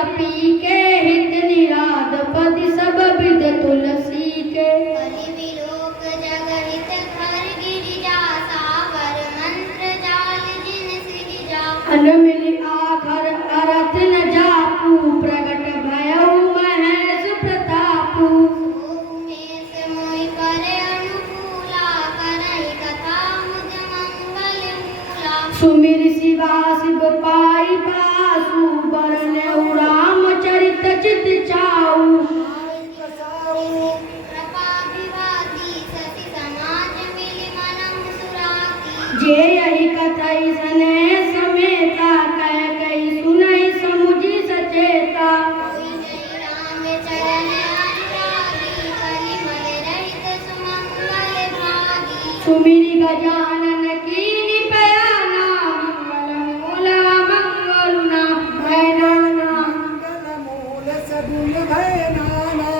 अपी के हित निराद पद सब विद तुलसी के कलि विलोक जग हित घर गिरिजा सावर मंत्र जाल जिन सृजा अन मिली आखर अरथ न जापू प्रगट भयउ महेश प्रतापू उमेश मोहि करे अनुकूला करहि कथा मुद मंगल मूला सुमिर शिवा शिव पाई पासु बरन रामचरित चित चाऊ कृपा विवादी सति समाज मिलि मनम सुराती जे यही कथई सने समेता कह कही सुनई समुझी सचेता कोई जय राम चरण अनुरागी कलि मल रहित सुमंगल भागी सुमिरि गजानन कीनि पयाना मंगल मूल मंगलुना भयनाना मूल सगुन भयनाना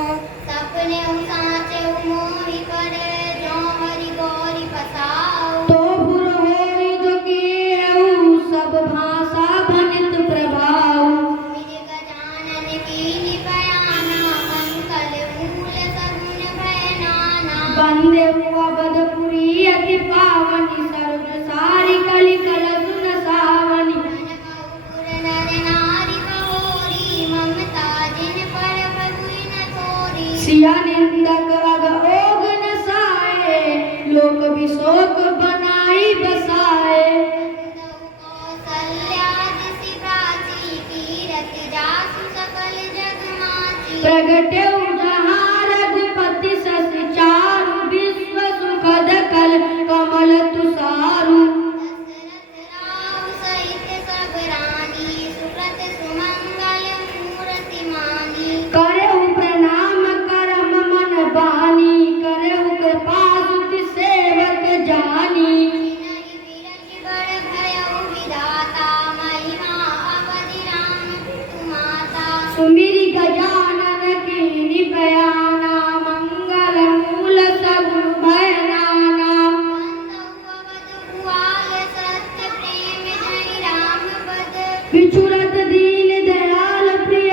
सपने साचे मोहि पड़े जो हरि गौरी पसाओ तो पुर होई जो किएउ सब भाषा भनित प्रभाव मिज गजानन कीनि बयाना मंगल मूल सगुन भयनाना बंदे अवधपुरी अति पावनी सरोज सारी कलि कलसुन सावनी पुर नर नारी बहोरी ममता जिन पर बधुई न थोरी सिया निंदक अग ओग न साए लोक विशोक बनाई बसाए कौसल्या दिसि प्राची कीरत जासु सकल जग माची प्रगटे जहाँ रघुपति शशि चारु विश्व सुखद कल कमल तुषारु दशरथ राव सहित सब रानी सुव्रत सुमंगल मूरति मानी करहु प्रणाम करम मन बानी करहु कृपा सुति सेवक जानी जिनहि विरच बड़ भयउ विधाता महिमा अवधि राम माता सुमिरि गजानन कीनि बयाना मंगल मूल सगुन भयनाना बंदौ अवध भुआल सत्य प्रेम धरि राम पद बिछुरत दीन दयाल प्रिय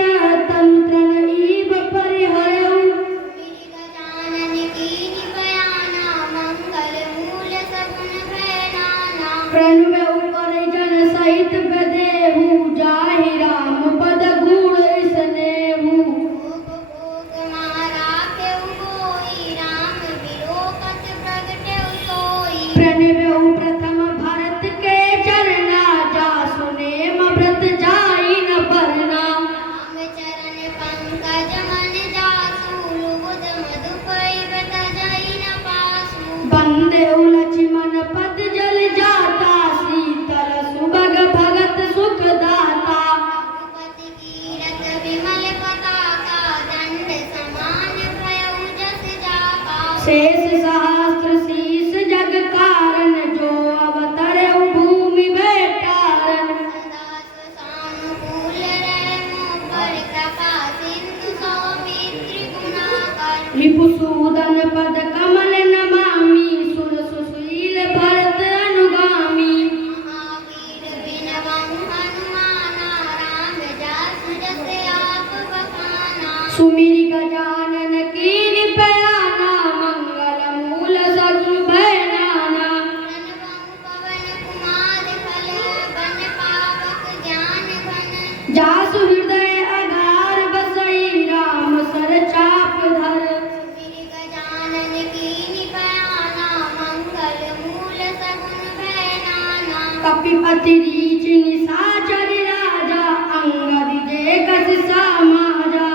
तंत्रन ईब परिहरऊ सुमिरि गजानन कीनि बयाना मंगल मूल सगुन भयनाना प्रणव कर जन सहित बदेहु जाहि राम पद गुण स्नेहु भोग भोग मारा केउ गोई राम विलोकत प्रगटेउ सोई प्रणव प्रथम भरत के चरना जा सुनेम व्रत जाई न परना राम चरण पंकज मन जासु लुबुध मधुपै व्रत जई न पासु बंदेउ लक्ष्मण पद जल जाता शीतल सुभग भगत सुख दाता रघुपति कीरत विमल पताका दंड समान भयउ जस जाका शेष सहस्त्र शीस जग कारण जो अवतरउ भूमि भेटारन सदा सुसानुकूल रहमो पर कृपा सिंधु सौमित्री गुणाकर रिपुसूदन पद कमल नमामि सुर सुशील भरत अनुगामी महावीर बिनवं हनुमाना राम जासु जस आप बखाना सुमिरि गजानन कीनि बयाना मंगल मूल सगुन भयनाना प्रणवं पवन कुमार फल बन पावक ज्ञान घन जासु हृदय अगार बसई राम सर चाप धर सुमिरि गजानन कीनि बयाना मंगल मूल सगुन भयनाना कपिपति रीच निशाचर राजा अंगद जय कस समाजा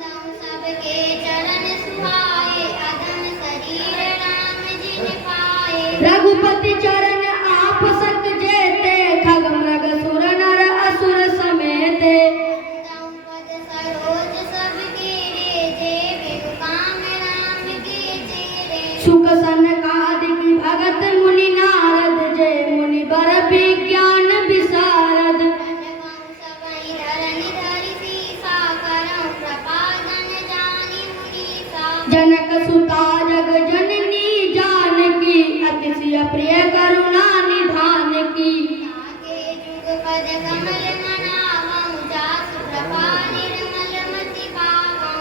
बंदौ सबके चरण सुहाए अधम शरीर राम जिन पाए रघुपति चरण आप सक जेते खग मृग सुर नर असुर समेते बंदौ पद सरोज सबके रे जे बिनु काम राम के चेरे सुख सनकादिक भगत मुनि नारद जय मुनि बर विज्ञान विशारद प्रणवं सबई धरनि धरि सीसा करौ कृपा जन जानि मुनीसा जनक सुता जग जननी जानकी अतिशय प्रिय करुणा निधान की ताके जुग पद कमल मनावं जासु कृपा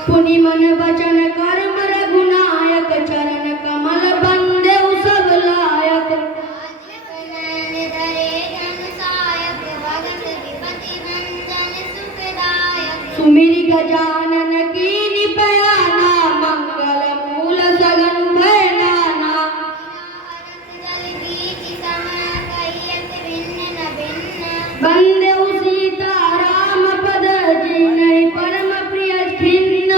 पुनि मन वचन कर्म रघुनायक चरण कमल बंदे सब लायक सुमिरि गजानन कीनि पयाना मंगल मूल सगन भय नाना बंदे सीता राम पद जिनहि परम प्रिय खिन्न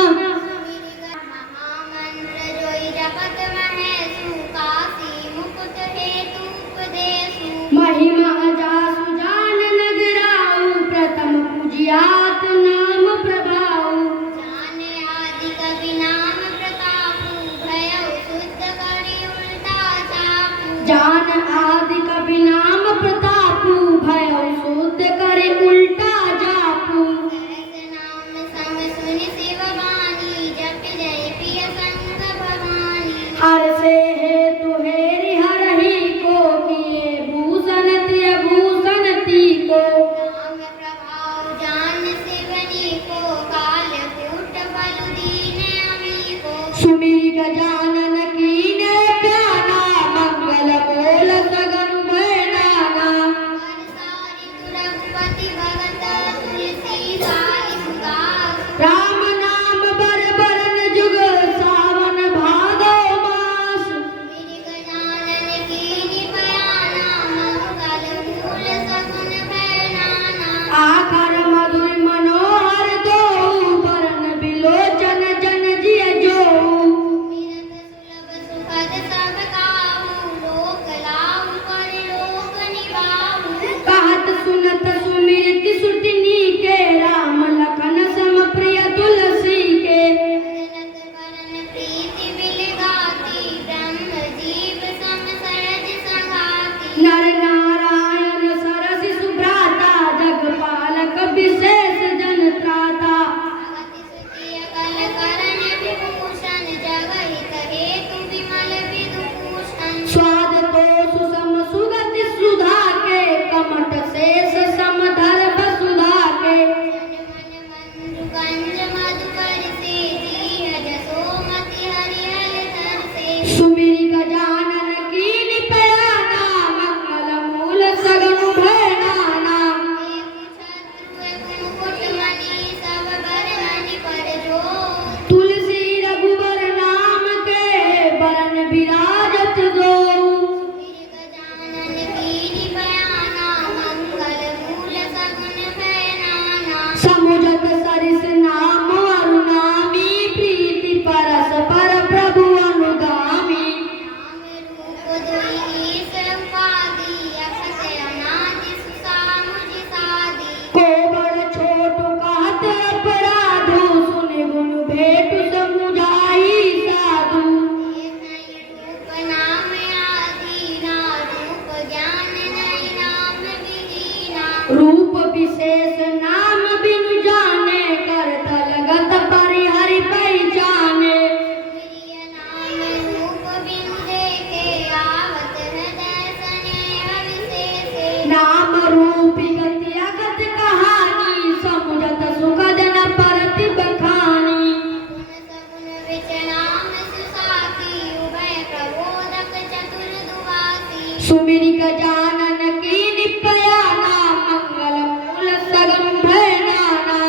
महिमा जासु जान नगराऊ प्रथम पूजियात नाम प्रभाऊ जान आदि कवि नाम प्रतापू भय शुद्ध करे उल्टा जापू हर से हेतु हेरि हरहि को किए भूषण तिय भूषण ती को सुमिरि गजानन कीने प्याना मंगल बोल सगन भय नाना राम नाम बर बरन जुग सावन भादो मास आकर मधुर मनोहर दो बरन बिलोचन जन जिय जो कहत सुनत सुमिरति सुटिनी के राम लखन सम प्रिय तुलसी के नर नारायण सरसि सुभ्राता जगपालक विशेष जन त्राता स्वाद तो सुसम सुगति सुधा के कमट शेष समधर वसुधा के सुमिरि गजानन कीनि पयाना मंगल मूल सगन भय नाना तुलसी रघुवर नाम के बरन विराजत दो समुझत सरिस नाम अरुणामी प्रीति परस पर प्रभु अनुगामी को बड़ छोट कहत अपराधो सुनि गुण भेट समुझाई साधु रूप विशेष नाम बिनु जाने करत लगत परिहरि पहचाने नाम रूपी गति अगत कहानी समुझत सुखद न परति बखानी सुमिरि गजानन कीनि पयाना मंगल मूल सगन भय नाना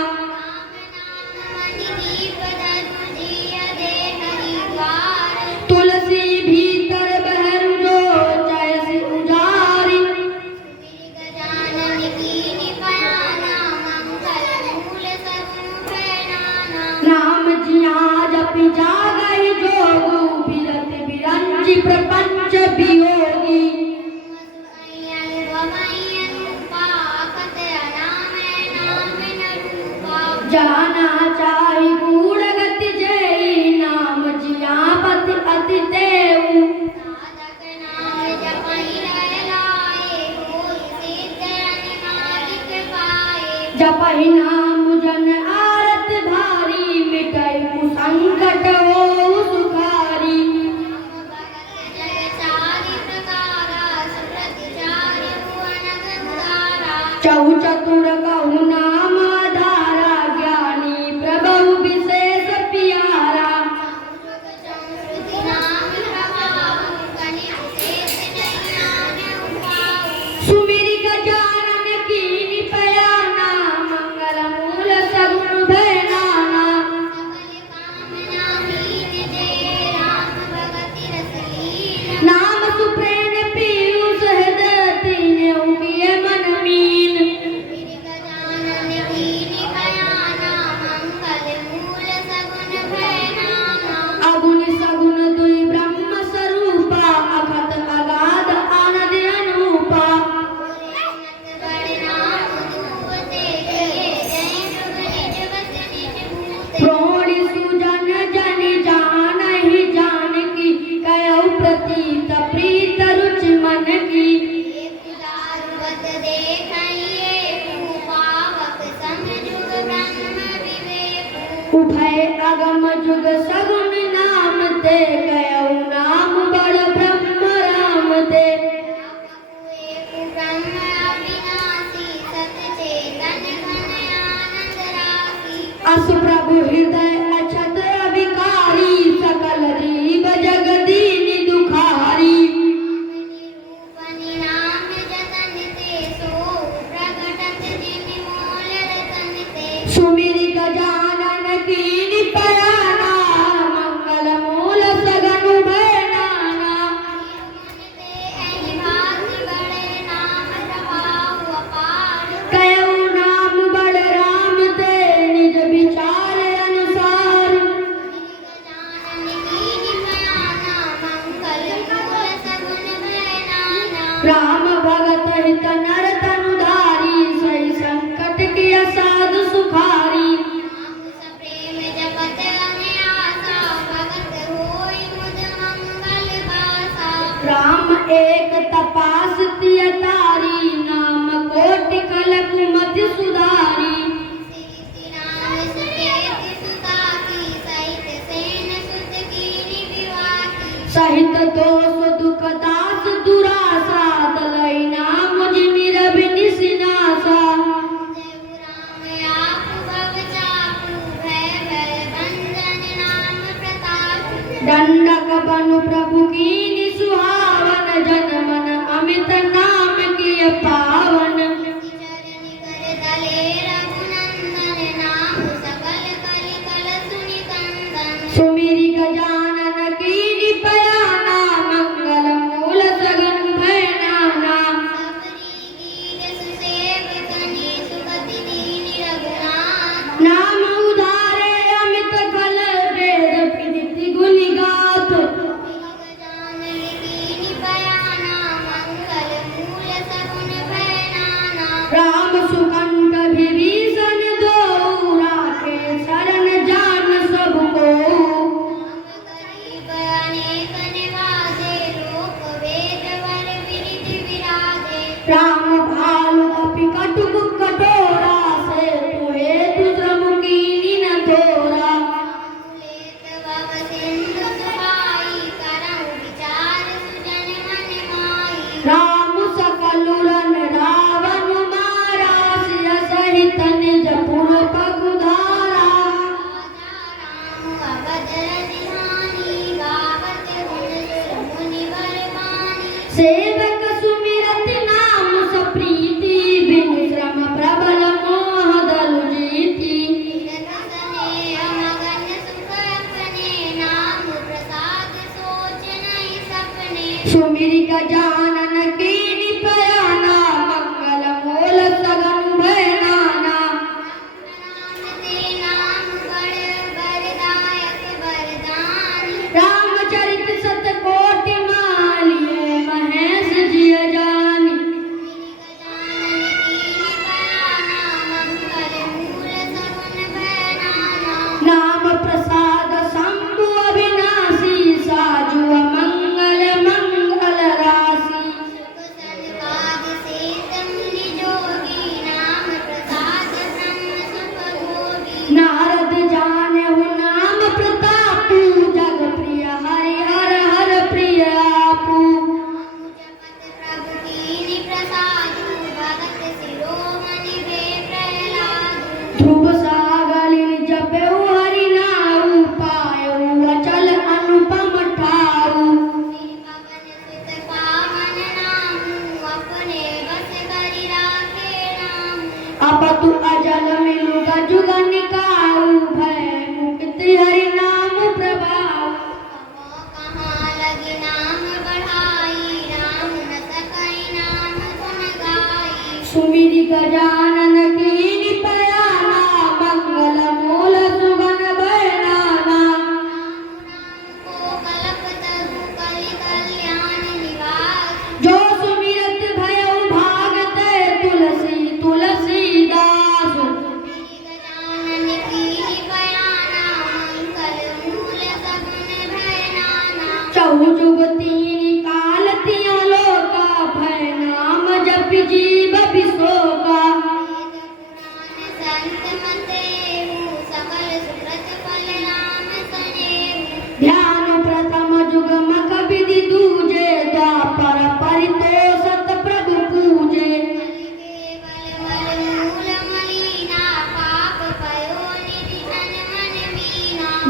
तुलसी भीतर बहरू जो जयसि उजारी नाम जिया जपि जागहि जोगु बिरति बिरंजि प्रपंच वियोगी जाना चाहि गूढ़ गति जय नाम जियापति अति देव जपहि नाम जन आरत धारी मिटै कुसंकट हो सुखारी चहु चतुर कहु नाम आधारा ज्ञानी प्रभु विशेष उभय अगम जुग सगुन नाम ते कयऊ नाम बड़ ब्रह्म राम ते एक ब्रह्म अविनाशी सतचेतन घन आनंद राशि अस प्रभु हृदय अछत अविकारी सकल जीव जगदीनि दुखारी निरूपनि नाम जतन ते सो प्रगटत जिमि मोल रतन ते सुमिरि गजानन कीनि पयाना मंगल मूल सगन भय नाना एहि भांति बड़े नाम प्रभाव अपार कयऊ नाम बड़ राम ते निज विचार अनुसार गजानन कीनि पयाना मंगल मूल सगुन भय नाना राम भगत हित नर तनुधारी सही संकट किय साधु सुखारी नाम सप्रेम जपत अनयासा भगत होई मुद मंगल बासा राम एक तपास तिय तारी नाम कोटि कलप मति सुधारी श्री राम सुकेत सुता की सहित सेन सुत कीनि विवाह सहित दोष दुख दास दुरासा दलई नाम जिमिर बिनिसिनासा जयु राम आपु भव चापु भय भय भंजन नाम प्रताप दंडक बनु प्रभु कीनि सुहावन जन मन अमित नाम किय पावन चरण कर तले रघुनंदन नाम सकल कलि कल सुनि कंदन सुमिरि गजानन कीनि पयाना मंगल मूल सगन भय नाना सबरी गीत सुसेवकनि सुगति दीनि रघुनाथ नाम उधारे अमित कल वेद विदिति गुनि गाथ गजानन कीनि पयाना मंगल मूल सगुन भय नाना राम सुकंठ विभीषण दो राखे शरण जान सब को गरीब अनेक निवासे लोक वेद वर विनित विराजे राम भालु अपि कटुक कठोरा से तुहे दुद्रम कीनि न थोरा लेत भव सिंधु सुहाई करहु विचार सुजन मन माई राम सकल रन रावण मारा सिय सहित निज पुर पगुधारा राजा राम अवध रजधानी गावत गुण सुर मुनि वर बानी सेवक सुमिरत नाम सप्रीति बिनु श्रम प्रबल मोह दलु जीति तीरथ स्नेह मगन सुख अपने नाम प्रसाद सोच नहीं सपने सुमिरि गजानन कीनि पयाना मंगल मूल सगन भय नाना नाम ते नाम बड़ वरदायक वरदानी रामचरित सतकोटि मालिए महेश जिय जानी गजानन कीनि पयाना मंगल मूल सगुन भय नाना नाम प्रसाद शंभु अविनाशी साजु मंगल मंगल राशि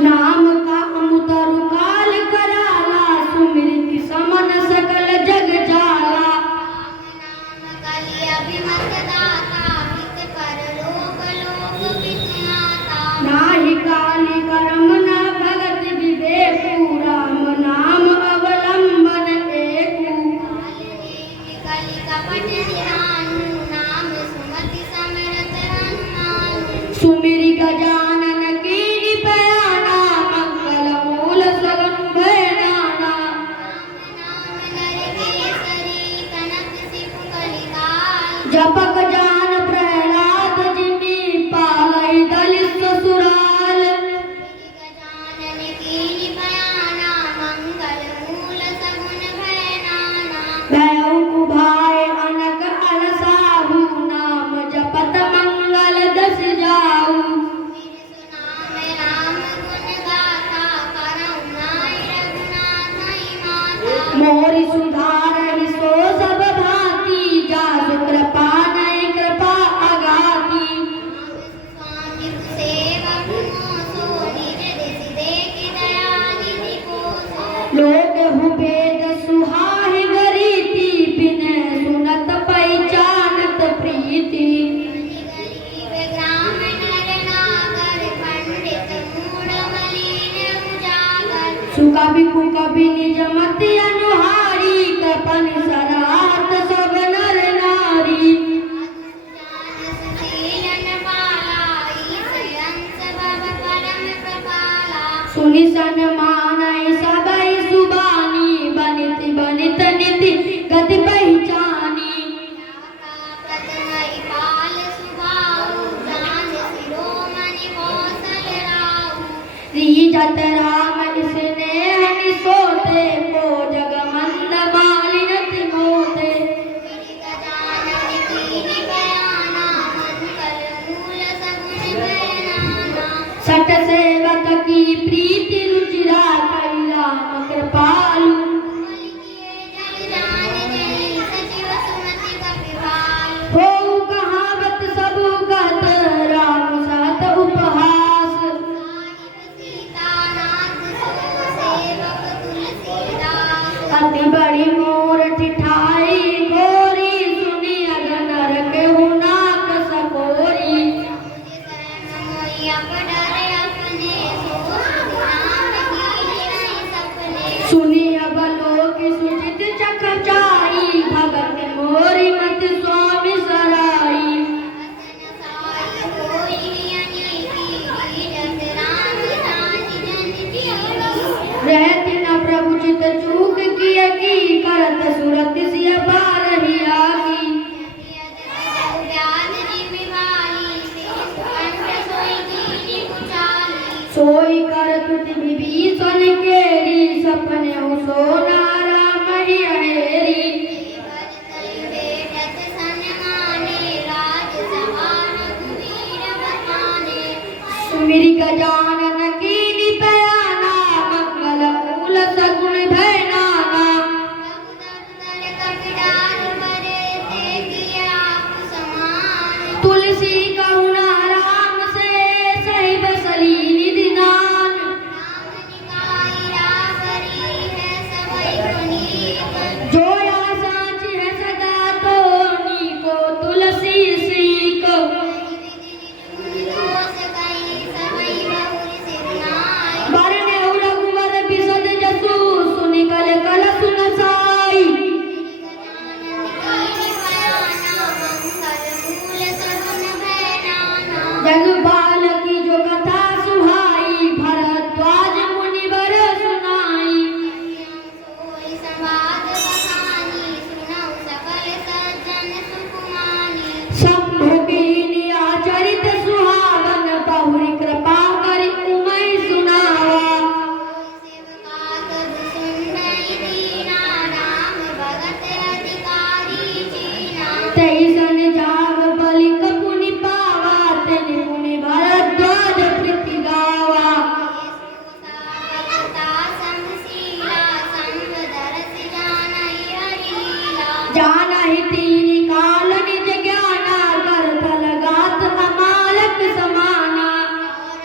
नाम का अमुतरु काल कराला, सुमिरति समन सकल जग जाला। नाम कलि अभिमत दाता, हित परलोक लोक पितनाता। नाही काली कर्म न भगत विवेकु, राम नाम अवलंबन एकु। कलि कपट निरानु, नाम सुमति समरथ हनुमानु। सुमिरि गजानन कीनि पयाना, मंगल मूल सगुन भय नाना। नाम नरकेसरी, कनक सिपु कलिकाल। जपक जान प्रहलाद जिमि, पालई दलित ससुराल। गजानन कीनि बयाना, मंगल मूल सगुन भय नाना। भयउ कुभाय अनक अलसाहु, नाम जपत मंगल दस जाऊ। नाम राम गुण गाथा, करुणाई रघुनाथई माता। मोरि सुधारहि सो सब भांति, जासु कृपा नहीं कृपा अगाती। स्वामी सेवक मोसो, निज दिस देखि दया निधि कोसो। लोग हुबेद सुहाहि गरीति, बिन सुनत पहिचानत प्रीति। गरीब ग्राम नर नागर, पंडित मूढ़ मलिन उजागर। सुकवि कुकवि निज मति अनुहारी, कृपन सरात सब नर नारी। जान सुशीलन बाला, ईश अंश भव परम कृपाला। सुनि सन्मानहि सबहि सुबानी, बनित बनित निति गति पहिचानी। प्रथमहि पाल सुभाऊ, जान शिरोमणि कौशल राऊ। रीजत राम स्नेह निसोते, को जग मंद मालिनति मोते। गजानन कीनि बयाना, मंगल मूल सगुन भय नाना। सठ सेवक की प्रीति रुचिरा, कई राम कृपालु। कलि किए जग जान जहि, सचिव सुमति कपिभालु। हो कहावत सबु कहत, राम सहत उपहास। साहिब सीतानाथ सो, सेवक तुलसीदास। अति बड़ी मोर ठिठाई गोरी, सुनि अग नरक हुनाक सकोरी। मुझ शरण मोहि अब डर अपने, सो शुभ नाम कीनि नहीं सपने। सुनि अब लोक सुजित चकचाई, भगत मोरी मति स्वामी सराई। वचन साई होई अनीति, लीजत राम सानि जन की। रहति न प्रभु चित चूक किए की, करत सुरत सिय बारहि आगी। व्याध जिमि वाली, कंठ सोई कीनि कुचाली। सोई कर तुति विभीषण केरी, सपने सोना राम ही अहेरी। भरतई बेटत सन्माने, राज सभा रघुवीर बखाने। सुमिरि गजानन कीनि पयाना, मंगल मूल सगुन भय नाना। रघुदर कपिडार बरे, ते किए आप समान। तुलसी करुणा राम से, सही बसली निधि नान। राम निकाई रावरी है, सबई पुनीत। जो या साच है सदा तो, नीको तुलसी सीक। दोष कहीं सबई बहुरि सिरनाई। बरने रघुवर बिसद जसु, सुनि कल कल सुन साई। गजानन कीनि बयाना, मंगल मूल सगुन भय नाना। जगपाल की जो कथा सुहाई, भरद्वाज मुनिवर सुनाई। सोई संवाद बखानी, सुनऊ सकल सज्जन सुकुमानी। शंभु कीनि आचरित सुहावन, बहुरी कृपा करि उमै सुनावा। सेवका कबि सुंदरि दीना, राम भगत अधिकारी चीना। तैसन जाग बलिक पुनि पावा, तेनि पुनि भरद्वाज प्रीति गावा। भगता समशीला, संगदरस जानई हरिलीला। जानहि तीनि काल निज ज्ञाना, कर फल गात अमालक समाना। और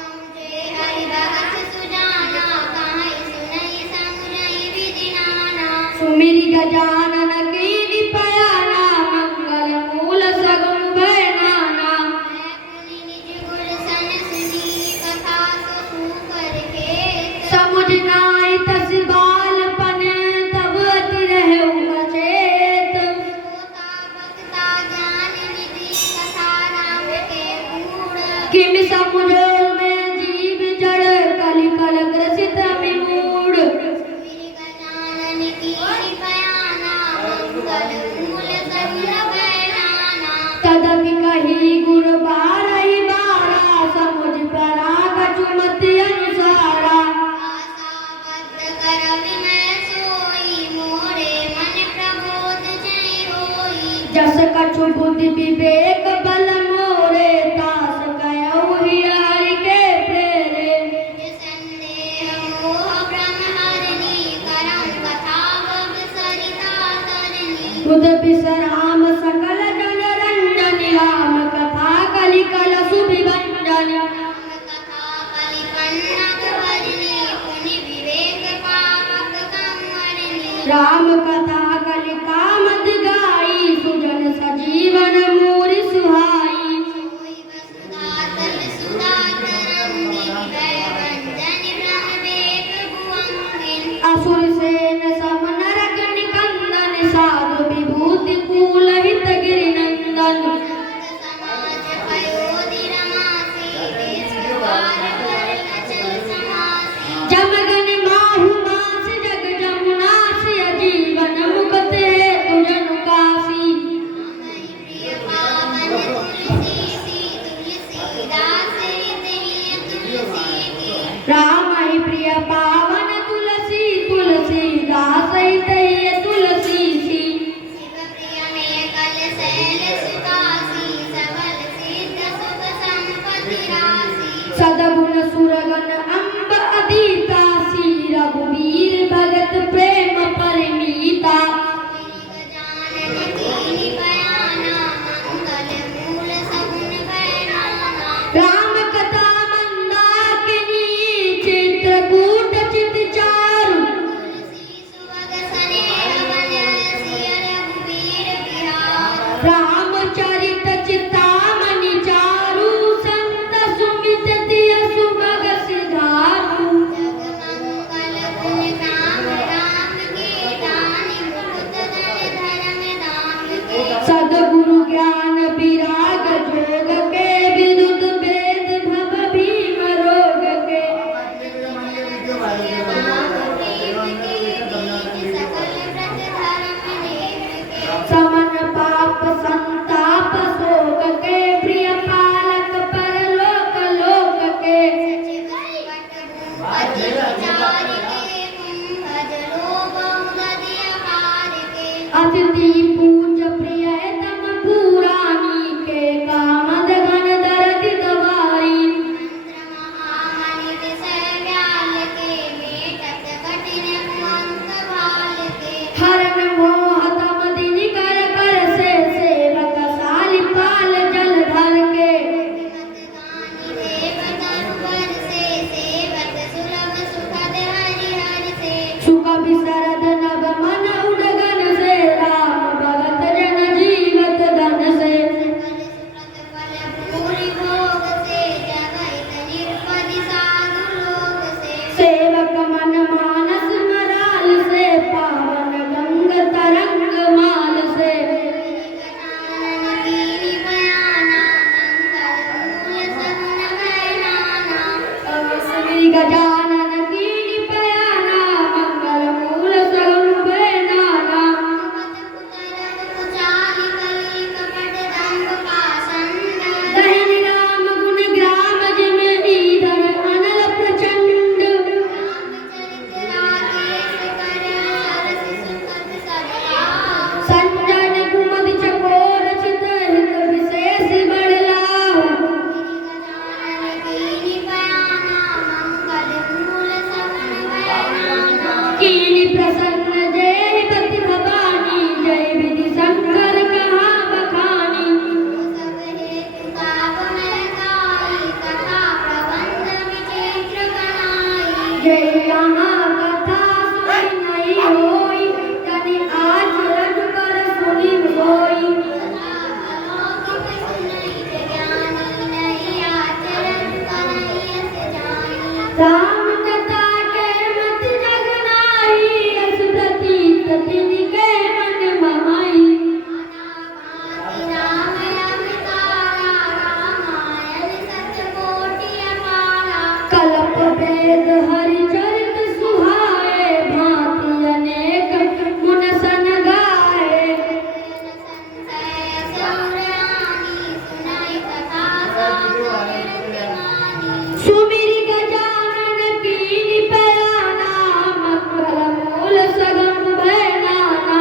राम कथा कलिका मद गाई सुजन सजीवन मूर सुहाई सोई वसुधातल सुधातरंगी वैवंजन ब्रह्मवेद भुवंगिन असुर सेन सम नरक निकंदन साधु विभूति कूल हित गिरिनंदन समाज पयोधि रमासी देश द्वार पर अचल समासी जमगन माहु मास जग जमुना सिय जीवन मुक्त हेतु जनु कासी मई प्रिय पावन तुलसी सी तुलसीदास हितैषी तुलसी की रामहि प्रिय पावन तुलसी तुलसीदास हितैषी तुलसी सी शिव प्रिय में कल शैल सुकासी सबल सिद्ध सुख संपत्ति राशि सदगुण सुरगण अम्ब अदितासी रघुवीर भगत प्रेम परमीता गजानन कीनि बयाना मंगल मूल सगुन बैराना राम कथा मंदाकिनी चित्रकूट चित चारु तुलसी सुवग सनेह बन सिय रघुवीर बिहार रामचरित चितामणि चारु संत सुमित तिय सुभग सिधारु जग मंगल गुण काम राम के दानि मुकुट धर धर्म धाम के सदगुरु ज्ञान विराग जोग के विदुत वेद भव भीम रोग के राम प्रेम के बीच सकल व्रत धर्म नेम के समन पाप संताप शोक के प्रिय पालक परलोक लोक के सचिव भूपति विचार के कुंभज लोभ उदय हार के अतिथि पूज प्रिय तम पुरानी के कामद घन दरद दवाई मंत्र महामणि विषय व्याल के मेटत कठिन कुअंत भाल के हरण मोह तम दिन कर कर से सेवक साली पाल जल धर के विमत दानी देव तरुवर से सेवत सुलभ सुखद हरि हर से सुख विसरद नव मन उडगन से राम भगत जन जीवत धन से सकल सुकृत फल भूरि भोग से जगत निरपदि साधु लोक से सेवक मन मानस मराल से पावन गंग तरंग माल से गजानन कीनि बयाना मंगल मूल सगुन बैराना श्री गजानन कीनि पयाना मंगल मूल सगुन बैनाना भगवत कुतरत कुचाली कली कपट दंभ पाषंड दहिनी राम गुण ग्राम जिम ईधर अनल प्रचंड रामचरित राकेश कर सरस सुखद सरलाहु संजन कुमद चकोर चित हित विशेष बड़लाहु गजानन कीनि बयाना मंगल मूल सगुन बैराना कीनि प्रसन्न जय पति भवानी जय विधि शंकर कहा बखानी सब हेतु ताप में गाई कथा प्रबंध विचित्र बनाई जय यहाँ कथा सुनी नहीं होई तनि आज रज कर सुनी होई अलौकिक सुनई ज्ञानी नहीं आचरण करई अस जानी राम कथा के मत जगनाई अस प्रतीत तिनि के मन माई भांति राम अवतारा रामायण सतकोटि अपारा कल्प वेद हरि चरित सुहाए भांति अनेक मुन सन गाए संशय सौरानी सुनाई कथा सागर ज्ञानी सुमिरि गजानन कीनि पयाना मंगल मूल सगुन बैनाना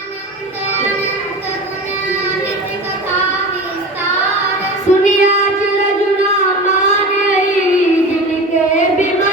अनंत अनंत गुण अमित कथा विस्तार सुनिया रजुना माने जिनके बिम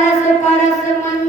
परस परस मन